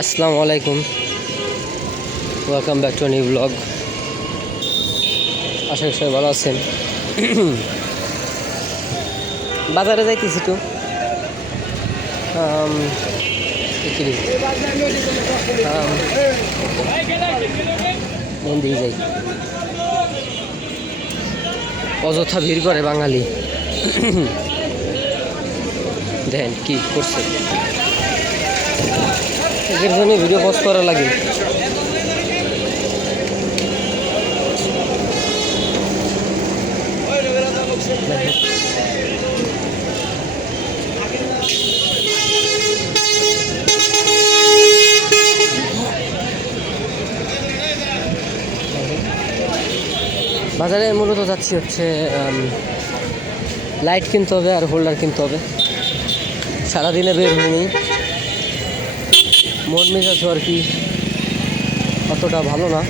আসসালামু আলাইকুম, welcome back to new blog. আশা করি সবাই ভালো আছেন। বাজারে যাইতেছি তো মন্দির যাই, অযথা ভিড় করে বাঙালি। দেখেন কি করছে, এর জন্য ভিডিও পোস্ট করা লাগে। বাজারে মূলত যাচ্ছি হচ্ছে লাইট কিনতে হবে আর হোল্ডার কিনতে হবে। সারাদিনে বের হয়নি, মন মেজাজ আর কি অতটা ভালো না,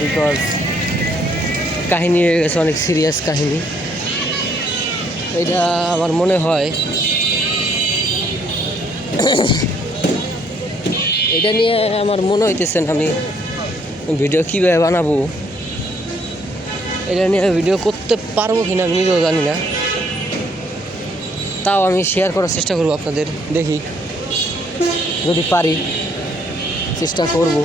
বিকজ কাহিনী হয়ে গেছে অনেক সিরিয়াস কাহিনী। এটা আমার মনে হয় এটা নিয়ে আমার মনে হইতেছেন আমি ভিডিও কীভাবে বানাবো, এটা নিয়ে ভিডিও করতে পারবো কিনা আমি নিজেও জানি না। তাও আমি শেয়ার করার চেষ্টা করবো আপনাদের, দেখি যদি পারি চেষ্টা করব।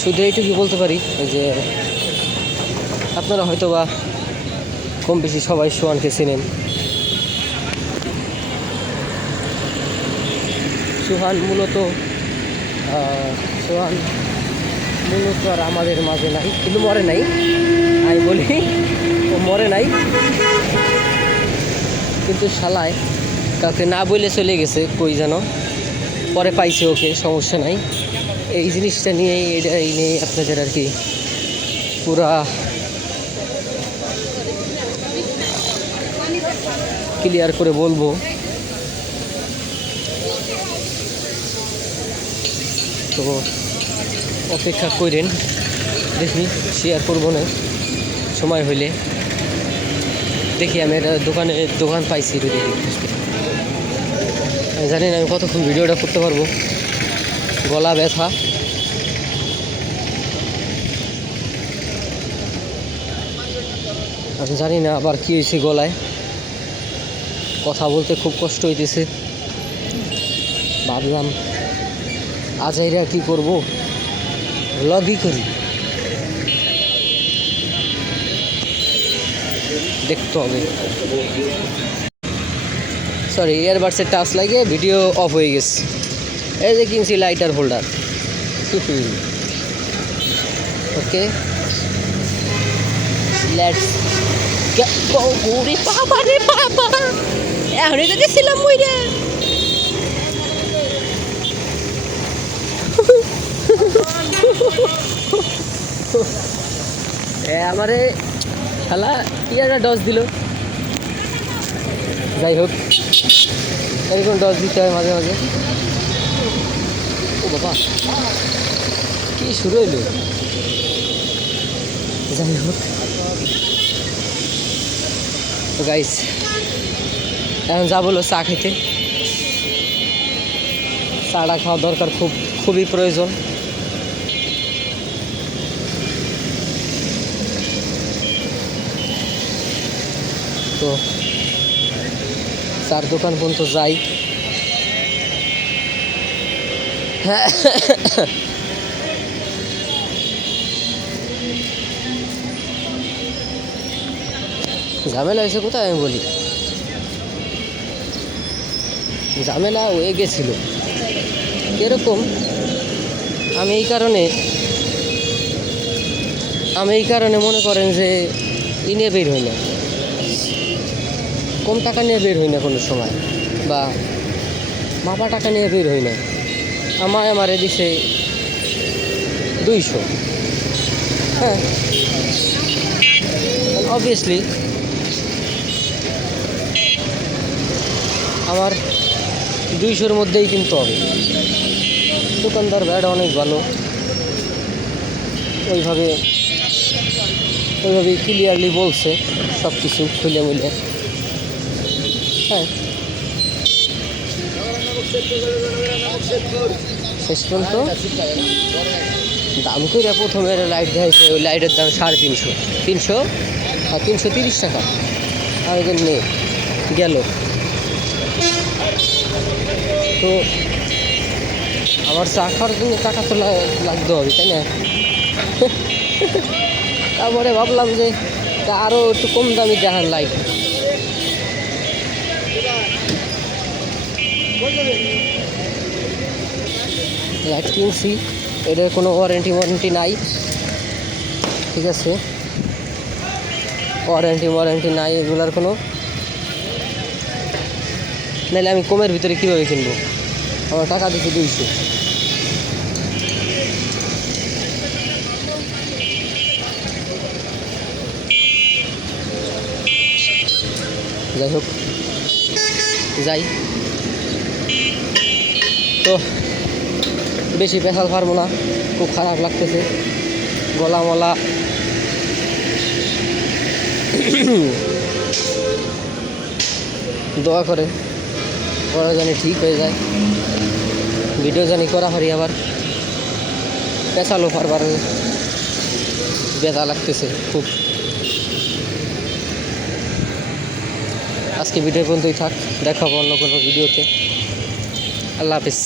শুধু এইটুকু বলতে পারি যে আপনারা হয়তো বা কম বেশি সবাই সোহানকে চেনেন। সোহান মূলত আর আমাদের মাঝে নাই, কিন্তু মরে নাই, আমি বলি ও মরে নাই, কিন্তু শালায় কাউকে না বলে চলে গেছে কই যেন, পরে পাইছে ওকে, সমস্যা নাই। এই জিনিসটা নিয়েই এই নিয়ে আপনাদের আর কি পুরা ক্লিয়ার করে বলবো। তো অপেক্ষা করেন, দেখি শেয়ার করবো না সময় হইলে। দেখি আমি একটা দোকান পাইছি, দেখি আমি জানি না আমি কতক্ষণ ভিডিওটা করতে পারবো, গলা ব্যথা। আমি জানি না আবার কী হয়েছে গলায়, কথা বলতে খুব কষ্ট হইতেছে। ভাবলাম আজ এরা কী করবো, ব্লগই করি, দেখতে হবে। সরি, ইয়ারবাডসের টাচ লাগিয়ে ভিডিও অফ হয়ে গেছে। এই যে কিনছি lighter holder, okay let's go. ওরে বাবা রে বাবা, এখনই তো গেছিলাম ওইটা। আমারে খেলা কি একটা ডজ দিল। যাই হোক, এরকম ডজ দিতে হয় মাঝে মাঝে। ও বাবা, কি শুরু হইল। যাই হোক তো গাইস, এখন যা বললো চা খাইতে, চাটা খাওয়া দরকার, খুবই প্রয়োজন। তো চার দোকান পর্যন্ত যাই। ঝামেলা হয়েছে কোথায় আমি বলি, ঝামেলা হয়ে গেছিল এরকম। আমি এই কারণে মনে করেন যে নিয়ে বের হই না, কম টাকা নিয়ে বের হই না কোনো সময়, বা মাপা টাকা নিয়ে বের হই না। আমারে দিছে 200। হ্যাঁ, অবভিয়াসলি আমার 200-র মধ্যেই কিনতে হবে। দোকানদার ব্যাড অনেক ভালো, ওইভাবে ওইভাবে ক্লিয়ারলি বলছে সব কিছু খুলে মুলে। হ্যাঁ, শেষ পর্যন্ত দাম করে প্রথমে লাইট দেখাইছে, ওই লাইটের দাম 350, 330 টাকা। আর নেই গেল। তো আমার চা খাওয়ার জন্য টাকা তো লাগতে হবে, তাই না? তারপরে ভাবলাম যে আরও একটু কম দামি দেখান লাইট। লাইট কিনছি, এটার কোনো ওয়ারেন্টি নাই, ঠিক আছে? ওয়ারেন্টি নাই এগুলার কোনো। নাহলে আমি কমের ভিতরে কীভাবে কিনবো? আমার টাকা দিতে 200। যাই হোক, যাই তো, বেশি পেশাল পারবো না, খুব খারাপ লাগতেছে গলা মলা। দোয়া করে ওরা জানি ঠিক হয়ে যায়, ভিডিও জানি করা পারি। আবার পেশালো পারবার ব্যথা লাগতেছে খুব। আজকে ভিডিও পর্যন্তই থাক, দেখাবো অন্য কোনো ভিডিওতে। আল্লাহ হাফিজ।